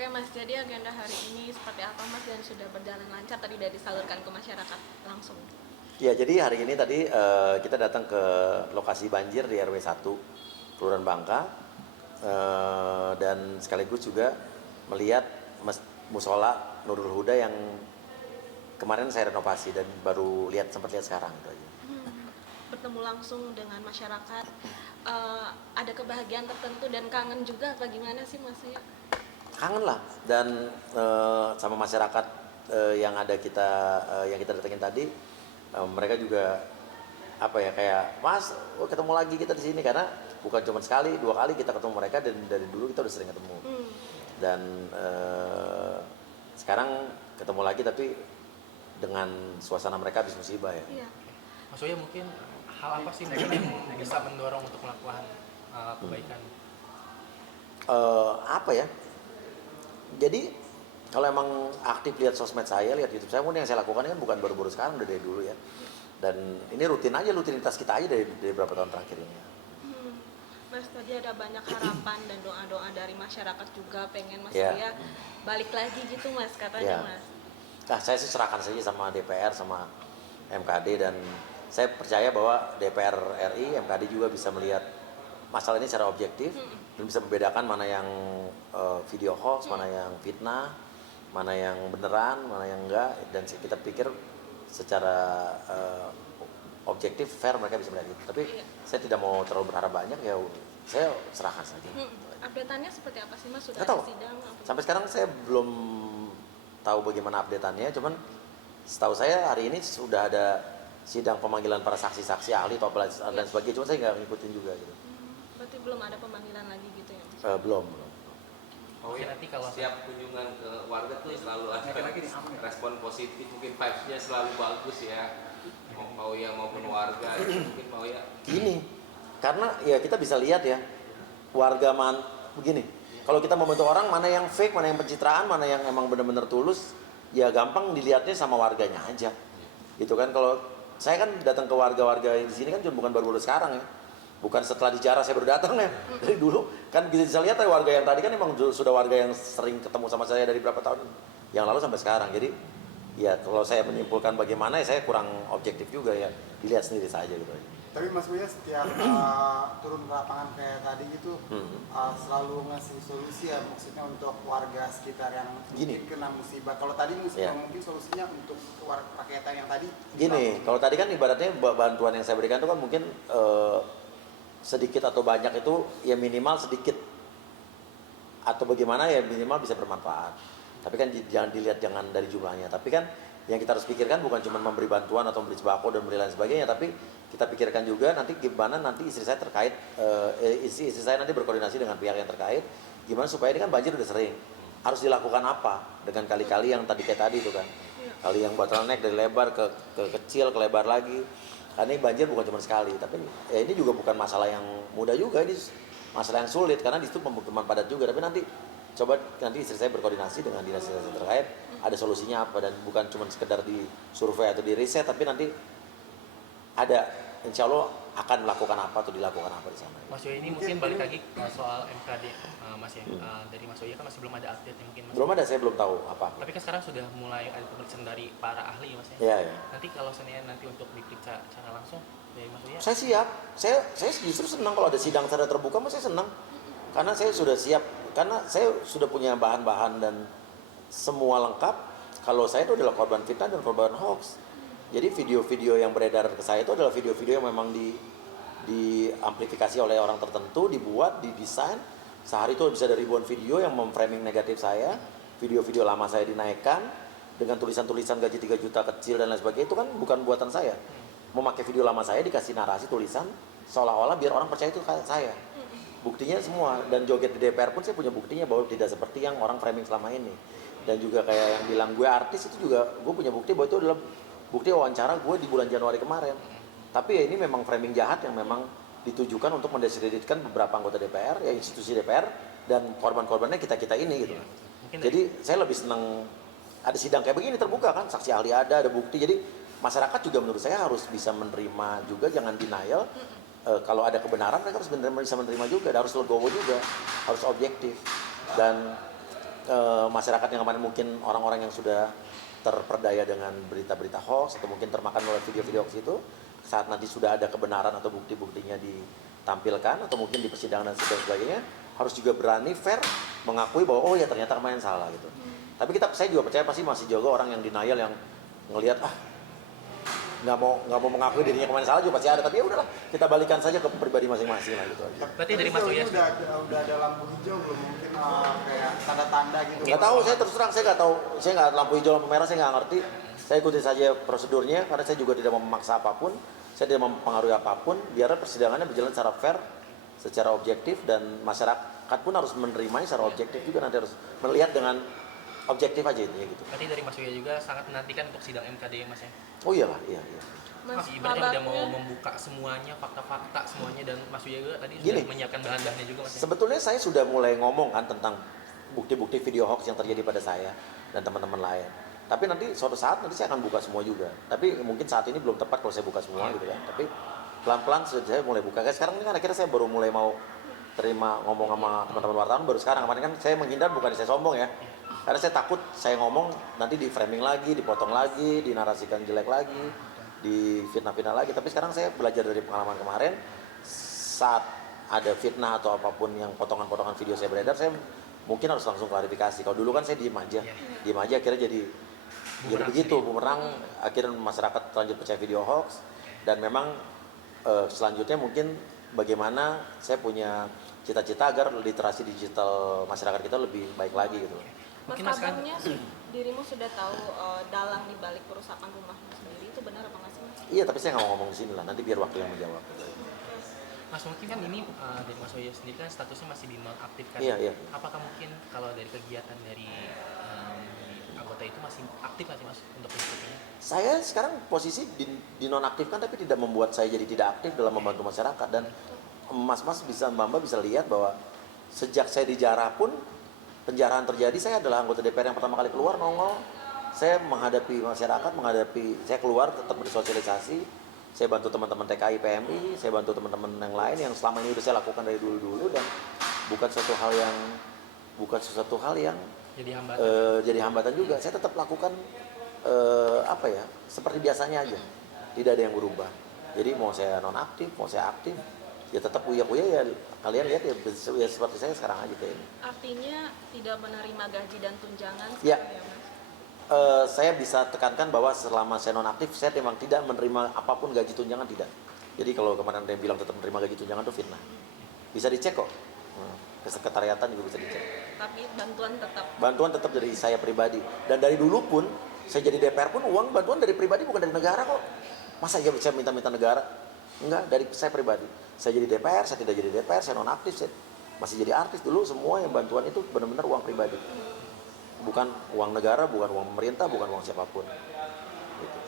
Oke Mas, jadi agenda hari ini seperti apa Mas dan sudah berjalan lancar tadi sudah disalurkan ke masyarakat langsung? Ya, jadi hari ini tadi kita datang ke lokasi banjir di RW 1, Kelurahan Bangka, dan sekaligus juga melihat musola Nurul Huda yang kemarin saya renovasi dan baru sempat lihat sekarang gitu aja. Bertemu langsung dengan masyarakat, ada kebahagiaan tertentu dan kangen juga apa gimana sih Mas ya? Kangen lah, dan sama masyarakat yang yang kita datengin tadi, mereka juga apa ya, kayak Mas, ketemu lagi kita di sini, karena bukan cuma sekali, 2 kali kita ketemu mereka, dan dari dulu kita udah sering ketemu. Dan sekarang ketemu lagi tapi dengan suasana mereka habis musibah ya. Iya. Mas Uya, mungkin hal apa sih mungkin yang bisa mendorong untuk melakukan kebaikan? Apa ya? Jadi kalau emang aktif lihat sosmed saya, lihat YouTube saya, mungkin yang saya lakukan kan bukan baru-baru sekarang, udah dari dulu ya. Dan ini rutinitas kita aja dari beberapa tahun terakhir ini. Mas, tadi ada banyak harapan dan doa-doa dari masyarakat juga pengen Mas Ya. Uya balik lagi gitu Mas katanya Ya. Mas. Nah, saya sih serahkan saja sama DPR, sama MKD, dan saya percaya bahwa DPR RI, MKD juga bisa melihat masalah ini secara objektif dan bisa membedakan mana yang video hoax, mana yang fitnah, mana yang beneran, mana yang enggak, dan kita pikir secara objektif, fair mereka bisa melihat itu. Tapi saya tidak mau terlalu berharap banyak, ya saya serahkan saja. Update-annya seperti apa sih Mas? Sudah Nggak ada tahu. sidang? Apa Sampai sekarang saya belum tahu bagaimana update-annya, cuman setahu saya hari ini sudah ada sidang pemanggilan para saksi-saksi ahli dan sebagainya, cuman saya nggak ngikutin juga gitu. Berarti belum ada pemanggilan lagi gitu ya Mas? Belum. Oh ya, Nanti kalau setiap kunjungan ke warga tuh selalu ada respon positif, mungkin vibes-nya selalu bagus ya. Mau yang maupun warga, mungkin mau ya. Gini, karena ya kita bisa lihat ya, begini, kalau kita membantu orang, mana yang fake, mana yang pencitraan, mana yang emang benar-benar tulus, ya gampang dilihatnya sama warganya aja. Gitu kan. Kalau saya kan datang ke warga-warga di sini kan bukan baru-baru sekarang ya. Bukan setelah dijarah saya baru datang ya. Dari dulu kan bisa lihat ya, warga yang tadi kan emang sudah warga yang sering ketemu sama saya dari berapa tahun yang lalu sampai sekarang. Jadi ya kalau saya menyimpulkan bagaimana, ya saya kurang objektif juga ya. Dilihat sendiri saja gitu aja. Tapi Mas Buya setiap turun ke lapangan kayak tadi gitu selalu ngasih solusi ya, maksudnya untuk warga sekitar yang mungkin kena musibah. Kalau tadi mungkin solusinya untuk rakyat yang tadi. Gini, kalau tadi kan ibaratnya bantuan yang saya berikan itu kan mungkin sedikit atau banyak itu ya minimal sedikit atau bagaimana ya minimal bisa bermanfaat. Tapi kan jangan dilihat dari jumlahnya. Tapi kan yang kita harus pikirkan bukan cuma memberi bantuan atau memberi sembako dan memberi lain sebagainya, tapi kita pikirkan juga nanti gimana nanti istri saya terkait, istri saya nanti berkoordinasi dengan pihak yang terkait, gimana supaya ini kan banjir udah sering, harus dilakukan apa dengan kali-kali yang tadi kayak tadi itu kan, kali yang bottleneck dari lebar ke kecil ke lebar lagi. Karena ini banjir bukan cuma sekali, tapi ya ini juga bukan masalah yang mudah juga, ini masalah yang sulit karena di situ pemukiman padat juga. Tapi nanti coba istri saya berkoordinasi dengan dinas terkait, ada solusinya apa, dan bukan cuma sekedar di survei atau di riset, tapi nanti ada insya Allah akan melakukan apa atau dilakukan apa di sana. Mas Uya, ini mungkin balik lagi ke soal MKD, Mas ya. Dari Mas Uya kan masih belum ada update mungkin Mas. Belum ada, saya belum tahu apa. Tapi kan sekarang sudah mulai ada pemeriksaan dari para ahli Mas ya. Iya, ya. Nanti kalau seandainya nanti untuk diperiksa secara langsung dari Mas Uya. Saya siap. Saya justru senang kalau ada sidang secara terbuka, saya senang. Karena saya sudah siap, karena saya sudah punya bahan-bahan dan semua lengkap. Kalau saya itu adalah korban fitnah dan korban hoax. Jadi video-video yang beredar ke saya itu adalah video-video yang memang diamplifikasi oleh orang tertentu, dibuat, didesain. Sehari itu bisa ada ribuan video yang memframing negatif saya. Video-video lama saya dinaikkan dengan tulisan-tulisan gaji 3 juta kecil dan lain sebagainya. Itu kan bukan buatan saya. Memakai video lama saya dikasih narasi tulisan seolah-olah biar orang percaya itu saya. Buktinya semua, dan joget di DPR pun saya punya buktinya bahwa tidak seperti yang orang framing selama ini. Dan juga kayak yang bilang gue artis, itu juga gue punya bukti bahwa itu adalah bukti wawancara gue di bulan Januari kemarin. Tapi ya ini memang framing jahat yang memang ditujukan untuk mendiskreditkan beberapa anggota DPR, ya institusi DPR, dan korban-korbannya kita-kita ini gitu. Jadi saya lebih senang ada sidang kayak begini terbuka kan, saksi ahli ada bukti. Jadi masyarakat juga menurut saya harus bisa menerima juga, jangan denial. Kalau ada kebenaran mereka harus bisa menerima juga, harus legowo juga, harus objektif. Dan masyarakat yang kemarin mungkin orang-orang yang sudah terperdaya dengan berita-berita hoax atau mungkin termakan oleh video-video hoax itu, saat nanti sudah ada kebenaran atau bukti-buktinya ditampilkan atau mungkin di persidangan dan sebagainya, harus juga berani fair mengakui bahwa oh ya ternyata kemarin salah gitu. Tapi saya juga percaya pasti masih juga orang yang denial, yang ngelihat nggak mau mengakui dirinya kemarin salah juga pasti ada, tapi ya udahlah kita balikan saja ke pribadi masing-masing lah gitu aja. Berarti dari Mas Uya udah ada lampu hijau belum, mungkin kayak tanda-tanda gitu? Nggak tahu, saya terus terang saya nggak tahu, saya nggak lampu hijau lampu merah saya nggak ngerti. Saya ikuti saja prosedurnya karena saya juga tidak mau memaksa apapun, saya tidak mempengaruhi apapun, biar persidangannya berjalan secara fair, secara objektif, dan masyarakat pun harus menerimanya secara objektif juga, nanti harus melihat dengan objektif aja intinya gitu. Berarti dari Mas Uya juga sangat menantikan untuk sidang MKD Mas ya? Oh iyalah, iya. Mas, Ibaratnya udah mau kabarnya- membuka semuanya, fakta-fakta semuanya, dan Mas Uya juga tadi Gini. sudah menyiapkan bahan-bahannya juga Mas ya? Sebetulnya saya sudah mulai ngomong kan tentang bukti-bukti video hoax yang terjadi pada saya dan teman-teman lain. Tapi nanti suatu saat nanti saya akan buka semua juga. Tapi mungkin saat ini belum tepat kalau saya buka semua gitu kan. Tapi pelan-pelan saya mulai buka. Kayak sekarang ini kan akhirnya saya baru mulai mau terima ngomong sama teman-teman wartawan baru sekarang. Kemarin kan saya menghindar, bukan saya sombong ya. Karena saya takut saya ngomong nanti di framing lagi, dipotong lagi, dinarasikan jelek lagi, di fitnah-fitnah lagi. Tapi sekarang saya belajar dari pengalaman kemarin, saat ada fitnah atau apapun yang potongan-potongan video saya beredar, saya mungkin harus langsung klarifikasi. Kalau dulu kan saya diem aja akhirnya jadi begitu bumerang, akhirnya masyarakat lanjut percaya video hoax. Dan memang selanjutnya mungkin bagaimana saya punya cita-cita agar literasi digital masyarakat kita lebih baik lagi gitu. Mas, Mungkin Mas kan- kabarnya dirimu sudah tahu dalang di balik perusahaan rumahmu sendiri, itu benar apa nggak sih Mas? Iya, tapi saya nggak mau ngomong di sini lah, nanti biar waktu yang menjawab. Mas, mungkin kan ini dari Mas Uya sendiri kan statusnya masih dinonaktifkan. Iya. Apakah mungkin kalau dari kegiatan dari anggota itu masih aktif nggak sih Mas untuk mengikutinya? Saya sekarang posisi dinonaktifkan tapi tidak membuat saya jadi tidak aktif dalam membantu masyarakat. Dan mas-mas bisa, mbak-mbak bisa lihat bahwa sejak saya dijarah pun, penjarahan terjadi, saya adalah anggota DPR yang pertama kali keluar nongol. Saya menghadapi masyarakat, saya keluar tetap bersosialisasi. Saya bantu teman-teman TKI PMI, saya bantu teman-teman yang lain yang selama ini udah saya lakukan dari dulu-dulu, dan bukan sesuatu hal yang Jadi hambatan. jadi hambatan juga. Saya tetap lakukan seperti biasanya aja, tidak ada yang berubah. Jadi mau saya nonaktif, mau saya aktif, ya tetap uya-uya ya. Kalian lihat ya seperti saya sekarang aja kayak ini. Artinya tidak menerima gaji dan tunjangan Ya. seperti ya Mas? Saya bisa tekankan bahwa selama saya nonaktif, saya memang tidak menerima apapun gaji tunjangan, tidak. Jadi kalau kemarin ada yang bilang tetap menerima gaji tunjangan itu fitnah. Bisa dicek kok. Kesekretariatan juga bisa dicek. Tapi Bantuan tetap dari saya pribadi. Dan dari dulu pun saya jadi DPR pun uang bantuan dari pribadi, bukan dari negara kok. Masa ya saya minta negara? Enggak, dari saya pribadi. Saya jadi DPR, saya tidak jadi DPR, saya nonaktif, saya masih jadi artis dulu, semua yang bantuan itu benar-benar uang pribadi. Bukan uang negara, bukan uang pemerintah, bukan uang siapapun. Gitu.